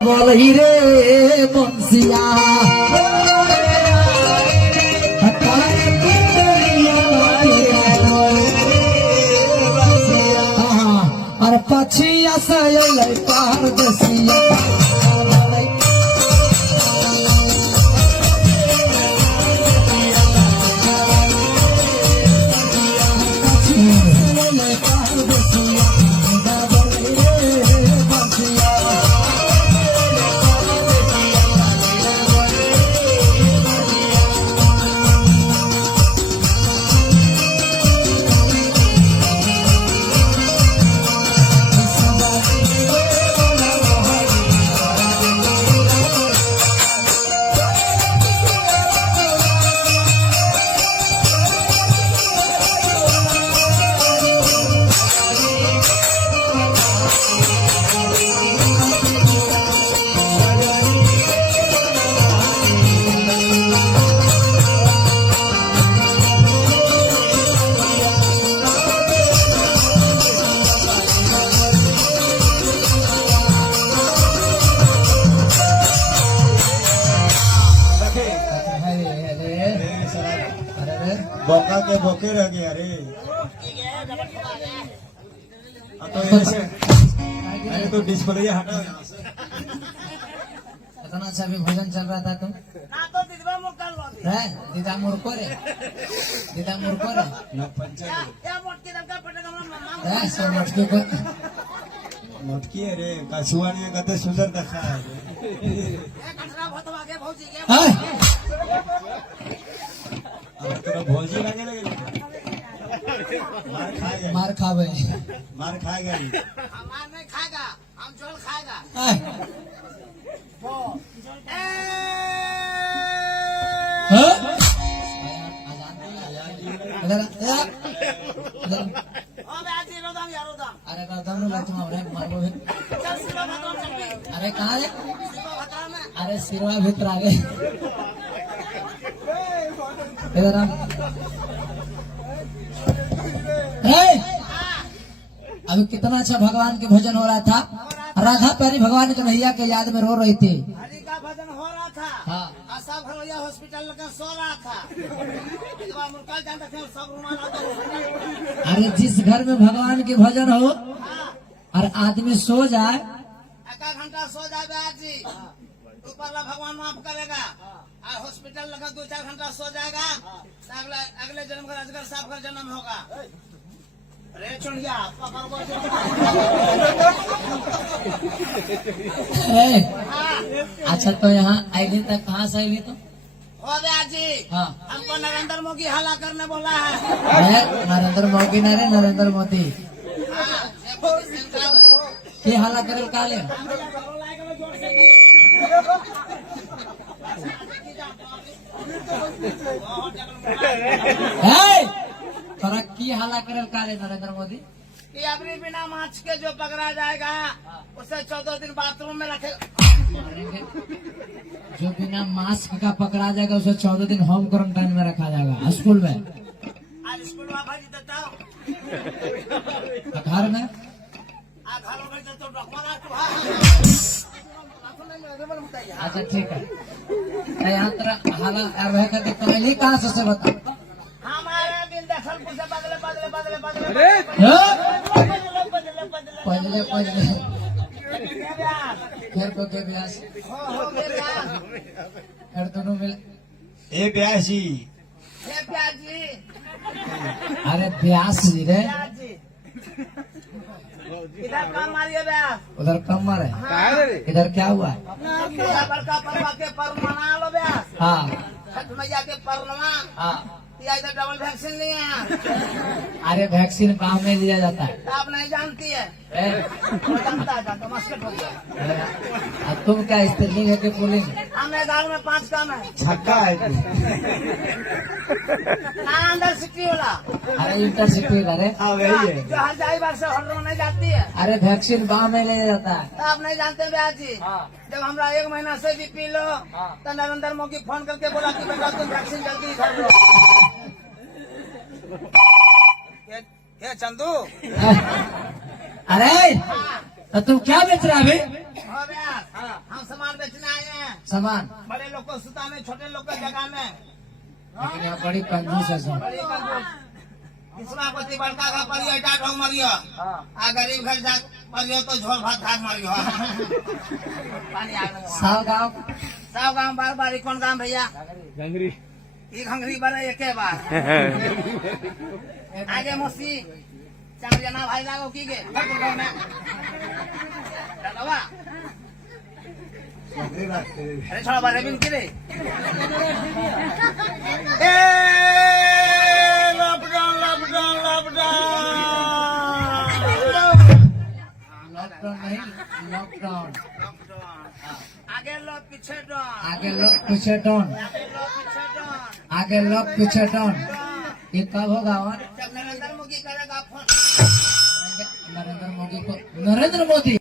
बोलही रे मुंसिया और पछिया से पारदसिया बोका के बोके रह गए। अरे तो ऐसे अरे तो डिस्प्ले हटा यहाँ से। इतना अच्छा भी भोजन चल रहा था तुम दीदा मुर्को रे मटकी को मटकी अरे कछुआनी कते सुंदर देखा है। भोजी लगे लगे मार खावे मार खाएगा ही। मार नहीं खाएगा, हम जोल खाएगा। अरे अरे कहाँ है? अरे सिरवा भीतर आ गए इधर अभी कितना अच्छा भगवान के भजन हो रहा था। राधा प्यारी भगवान कन्हैया के याद में रो रही थी। हरि का भजन हो रहा था। हाँ आशा भरोया हॉस्पिटल लगा सो रहा था। मुर्कल जानते थे सब रुमाल अरे जिस घर में भगवान के भजन हो और आदमी सो जाए एक घंटा सो जाए जी ऊपर भगवान माफ करेगा। और हॉस्पिटल लगा 2-4 घंटा सो जाएगा तो अगले जन्म का अजगर साहब का जन्म होगा। अरे चुनिया अच्छा तो यहाँ आईली तक कहाँ से आईली तो हो गया जी। हाँ हमको नरेंद्र मोदी हला करने बोला है। नरेंद्र मोदी नरे नरेंद्र मोदी के हाला करे काले तोरा की हाला करे काले नरेंद्र मोदी कि अभी बिना मास्क के जो पकड़ा जाएगा उसे 14 दिन बाथरूम में रखेगा। जो बिना मास्क का पकड़ा जाएगा उसे 14 दिन होम क्वारंटाइन में रखा जाएगा स्कूल में। आज स्कूल में भाजी देता हूँ घर में घरों में तो डॉक्टर अच्छा ठीक है। यहाँ तरह हाला रह करके पहले कहाँ से बता हमारे दिन दखलपुर से बदले बदले बदले बदले पहले पहले फिर को के ब्यास फिर दोनों मिल ए ब्यासी प्याजी अरे ब्यास जी रे इधर काम मारिए ब्यास उधर कम मारे इधर क्या हुआ बड़का परवा के पर्व मना लो ब्यास। हाँ छठ मैया के पर्वमा हाँ या इधर डबल वैक्सीन लिए हैं। अरे वैक्सीन काम में लिया जाता है। आप नहीं जानती है जानता है जानता मस्कट हो गया। अब तुम क्या स्त्रीलिंग है कि पुलिंग हमें दाल में 5 काम है। छक्का है तू। अंदर सिटी वाला अरे इंटरसिटी अरे हाँ वही है। जो हजारीबाग से हर नहीं जाती है। अरे वैक्सीन गाँव में ले जाता है। तो आप नहीं जानते ब्याह जी। जब हमरा 1 महीना से भी पी लो तो नरेंद्र मोदी फोन करके बोला कि बेटा तुम वैक्सीन जल्दी कर लो। ये चंदू अरे तो तुम क्या बेच रहा अभी? हो गया। हम सामान बड़े लोग को सुता में, छोटे लोग को जगह में। लेकिन यहाँ बड़ी कंजूस है सब। बड़ी कंजूस। किस्मा पति बड़का का परियो टाट हो मरियो, आ गरीब घर जा परियो तो झोल भात खाक मरियो। पानी आ गया। साव गांव बार बार कौन गांव भैया? गंगरी ये घंगरी बने एके बार। आगे मौसी चार जना भाई लागो की गे गाँव में डलवा। अरे छोड़ा बारे बिन किरे लॉकडाउन लॉकडाउन लॉकडाउन नहीं, लॉकडाउन। आगे लोग पीछे डॉन, आगे लोग पीछे डॉन, आगे लोग पीछे डॉन। आगे लोग पीछे डॉन। ये कब होगा? और जब नरेंद्र मोदी करेगा फोन। नरेंद्र मोदी